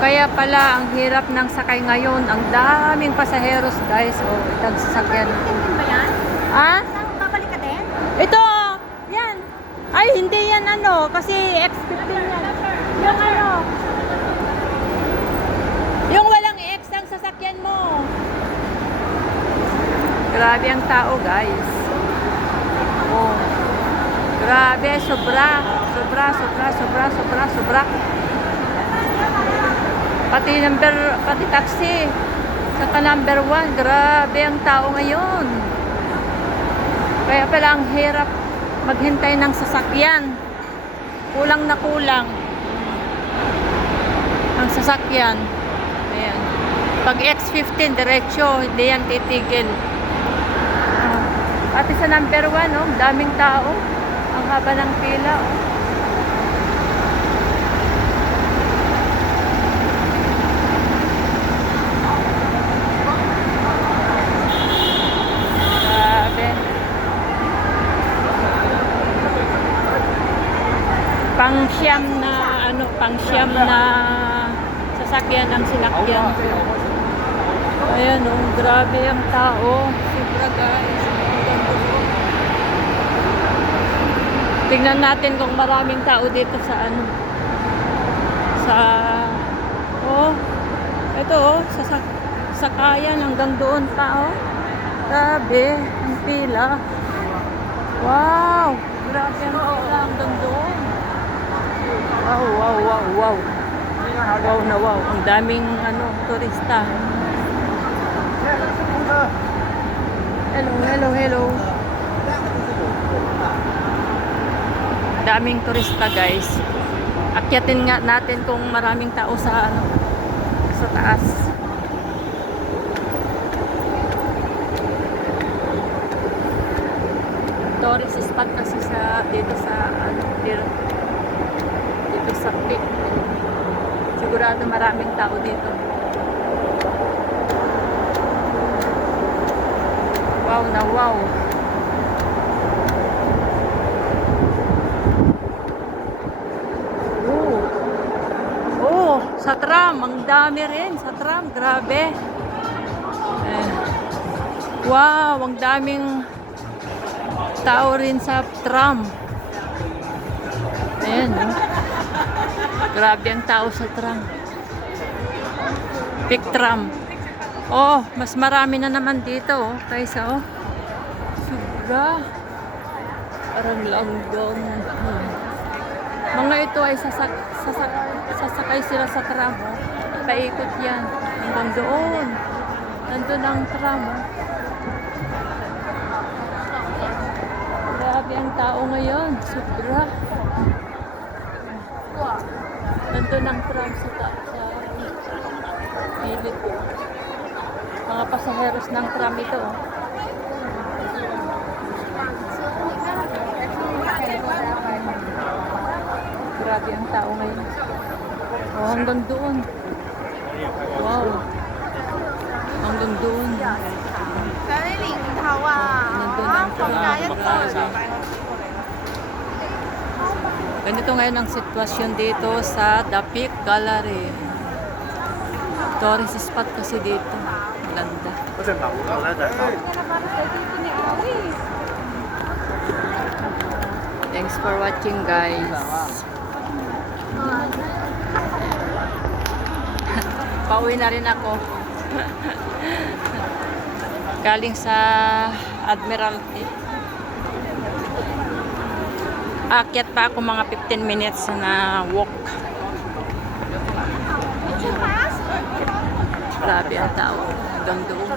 Kaya pala ang hirap ng sakay ngayon. Ang daming pasaheros guys. Oh, itang sasakyan. Ba yan? Ah? Babalik ka din? Ito! Yan! Ay, hindi yan ano. Kasi X15 yan. Yung ano. Yung walang X ang sasakyan mo. Grabe ang tao guys. Oh. Grabe, sobra. Sobra. Pati taxi. Saka number 1. Grabe ang tao ngayon. Kaya pala ang hirap maghintay ng sasakyan. Kulang na kulang ang sasakyan. Ayan. Pag X15 diretso, hindi yan titigil. Pati sa number 1, oh, daming tao. Ang haba ng pila, oh. Grabe. Pang-siyam na sasakyan ang sinakyan. Ayan, oh, grabe ang tao. Sobra guys. Tingnan natin kung maraming tao dito sa ano. Ito oh, sakayan hanggang doon pa oh. Grabe, ang pila. Wow, grabe ang pila hanggang doon. Wow. Wow. Ang daming turista. Hello. Daming turista guys. Akyatin nga natin kung maraming tao sa taas. Tourist spot kasi dito sa peak. Sigurado maraming tao dito. Wow na wow. Sa tram, ang dami rin sa tram, grabe. Wow, ang daming tao rin sa tram. Ayan, oh. Grabe ang tao sa tram. Big tram. Oh, mas marami na naman dito, oh, kaysa, oh. Sobra. Parang langgam. Mga ito ay sasakay sila sa tram, oh. Paikot yan. Hanggang doon. Nandun ang tram, oh. Grabe ang tao ngayon. Sobra. Nandun ang tram sa pilit, oh. Mga pasaheros ng tram ito, oh. Grabe ang tao ngayon. Oh, hanggang doon. Wow. Hanggang doon. Nandun ang tao. Ganito ngayon ang sitwasyon dito sa The Peak Gallery. Tourist spot kasi dito. Ganda. Thanks for watching guys. Pauwi na rin ako. Galing sa Admiralty. Akyat pa ako mga 15 minutes na walk. Grabe ang tao. Hanggang doon.